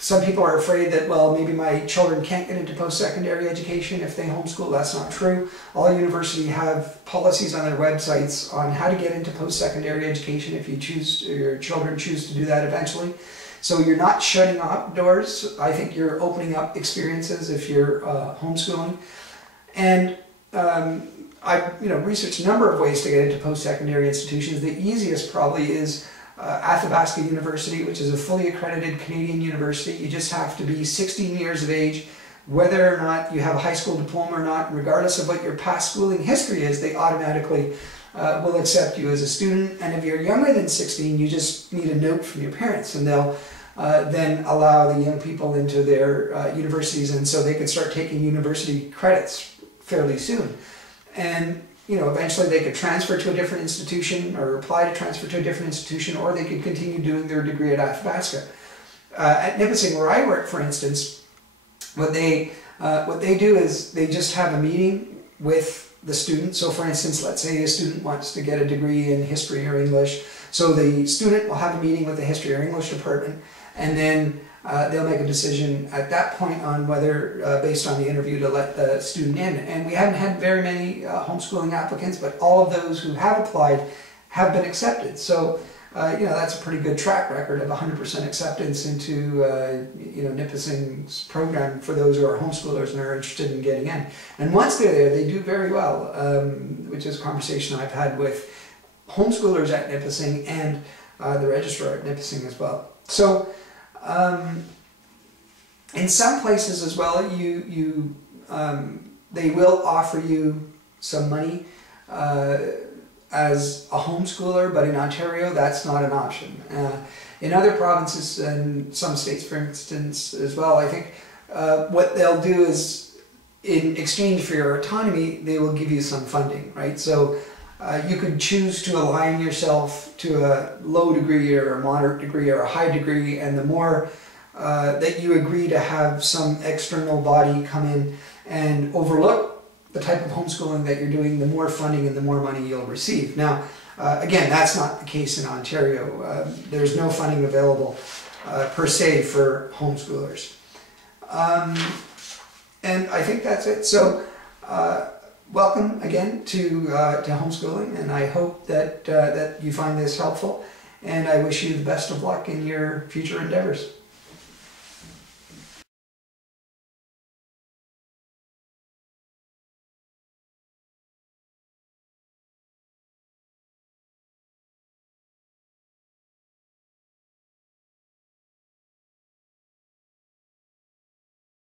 some people are afraid that, well, maybe my children can't get into post-secondary education if they homeschool. That's not true. All universities have policies on their websites on how to get into post-secondary education if you choose, or your children choose to do that eventually. So you're not shutting up doors. I think you're opening up experiences if you're homeschooling. And I've researched a number of ways to get into post-secondary institutions. The easiest probably is Athabasca University, which is a fully accredited Canadian university. You just have to be 16 years of age, whether or not you have a high school diploma or not, regardless of what your past schooling history is, they automatically will accept you as a student. And if you're younger than 16, you just need a note from your parents, and they'll then allow the young people into their universities, and so they can start taking university credits fairly soon. And eventually they could transfer to a different institution or apply to transfer to a different institution, or they could continue doing their degree at Athabasca. At Nipissing, where I work, for instance, what they do is they just have a meeting with the student. So for instance, let's say a student wants to get a degree in history or English. So the student will have a meeting with the history or English department, and then they'll make a decision at that point on whether, based on the interview, to let the student in. And we haven't had very many homeschooling applicants, but all of those who have applied have been accepted. So, that's a pretty good track record of 100% acceptance into, Nipissing's program for those who are homeschoolers and are interested in getting in. And once they're there, they do very well, which is a conversation I've had with homeschoolers at Nipissing and the registrar at Nipissing as well. So, in some places as well, they will offer you some money as a homeschooler, but in Ontario that's not an option. In other provinces and some states, for instance, as well, I think what they'll do is, in exchange for your autonomy, they will give you some funding, right? So you could choose to align yourself to a low degree or a moderate degree or a high degree, and the more that you agree to have some external body come in and overlook the type of homeschooling that you're doing, the more funding and the more money you'll receive. Now, again, that's not the case in Ontario. There's no funding available per se for homeschoolers. And I think that's it. So, welcome again to homeschooling, and I hope that, that you find this helpful, and I wish you the best of luck in your future endeavors.